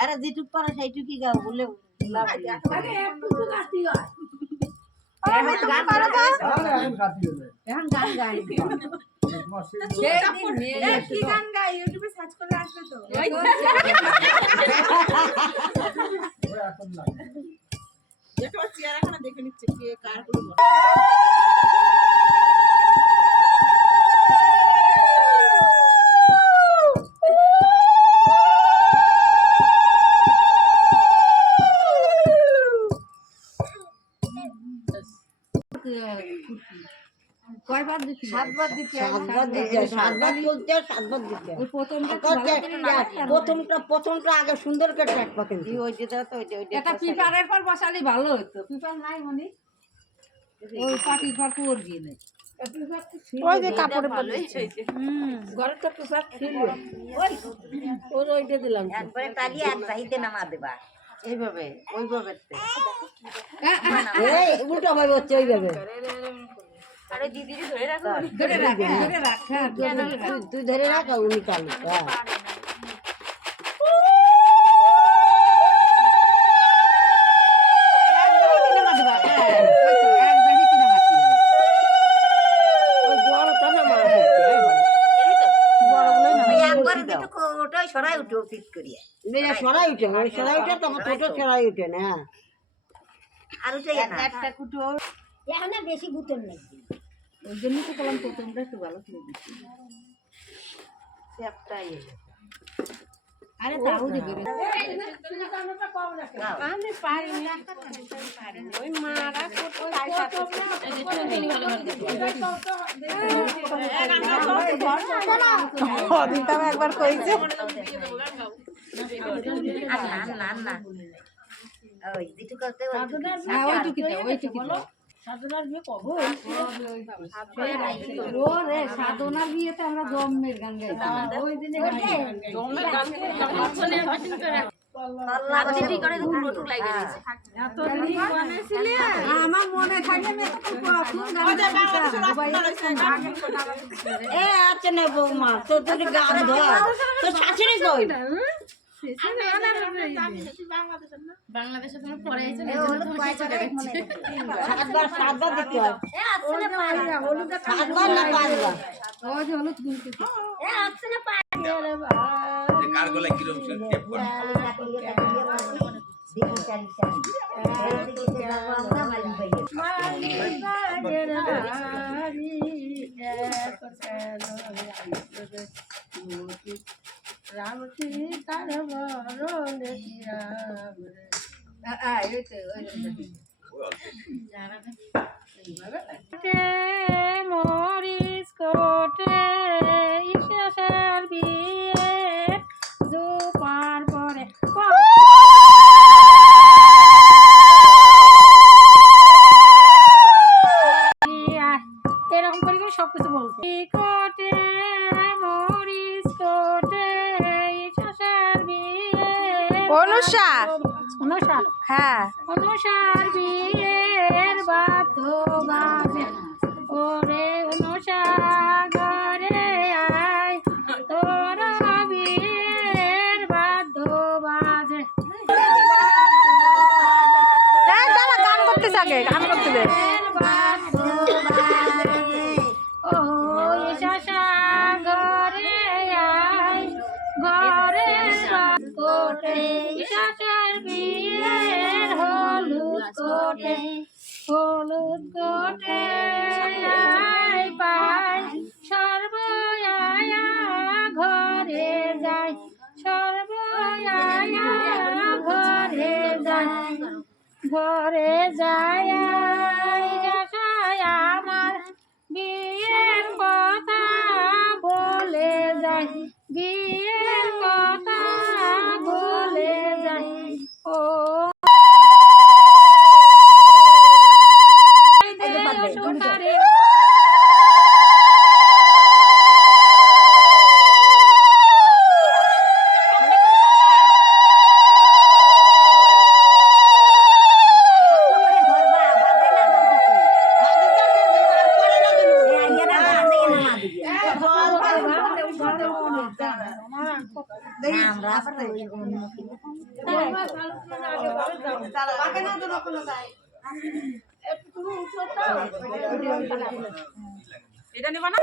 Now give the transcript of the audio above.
আরে যেটুক পারে সেইটুকুই গাও বলে। এখন গান গাই। কি গান গাই ইউটিউবে সার্চ করলে আসবে তো। চেয়ার দেখে নিচ্ছে কে কার করব কয়বার সাতবার দিতে সাতবার দিতে সাতবার সাতবার দিতে প্রথমটা। প্রথমটা আগে সুন্দর করে ট্যাগ পাকেন ওই যে তো ওই যে ওই পিপারের পর বসালে ভালো হতো। পিপার নাই মনে? ওই পাটির পর কুয়োর দিয়ে ওই যে কাপড়ে ভালোই তো পিপার ছিল ওই ওইটা দিলাম। একবারে তালি এক বাহিতে নামা দেবা। এইভাবে ওইভাবে এই উল্টো ভাবে হচ্ছে ওইভাবে আরে দিদি ধরে রাখো। ধরে রাখ ধরে রাখ হ্যাঁ। তুই- তুই ধরে রাখ উনি চালু হ্যাঁ ওই তো, এক বাটি কিনা মাটি হয়। ওই বড়টা না মারা একবার দুটো সরাই উঠো উচিত করিয়া। মেয়ে সরাই উঠে সরাই উঠে তোমার ছোট সরাই উঠে না আর উঠে না। একটা কুটো। এখানে বেশি গুতন নেই। ওই জন্য তো বললাম প্রথমটা একটু ভালো করে দিচ্ছি একটাই আরে তাও দিবে রে। আমি পারি না। ওই মারা দিতাম একবার কইছে আর না না না ওই দিটু করতে হ্যাঁ ও রে সাধনার বিয়েতে আমরা জন্মের গান ওই দিনে দুটো রটুক লাগিয়ে দিয়েছে আমার মনে থাকে এ আছে না বৌমা তো তোর গান ধর। তো শাশুড়ি কই? বাংলাদেশে তুমি পরে আইছো সাতবার সাতবার দিতে মরিস কোটে ঈশ্বর বিয়ে দুপার পরে এরকম করে করে সবকিছু বলতে কোটে মরিস কোটে ঈশ্বর বিয়ে অনুষা অনুষা হ্যাঁ। অনুসার বিয়ের বাদ্য বাজে ওরে অনুষা আয়। তোরা বিয়ের বাদ্য বাজে দাঁড়া গান করতে থাকে গান করতে দে। ঘরে ঘরে কোটে হলুদ ঘরে যায় সর্বয়া ঘরে যায় ঘরে যায় আমার বিয়ের কথা বলে যায় বিয়ের কথা বলে যায় ও সুতারে আমরা আসতে অন্য পাকে না তো রকম যায় একটু তুমি উঠো তো এটা নিবা না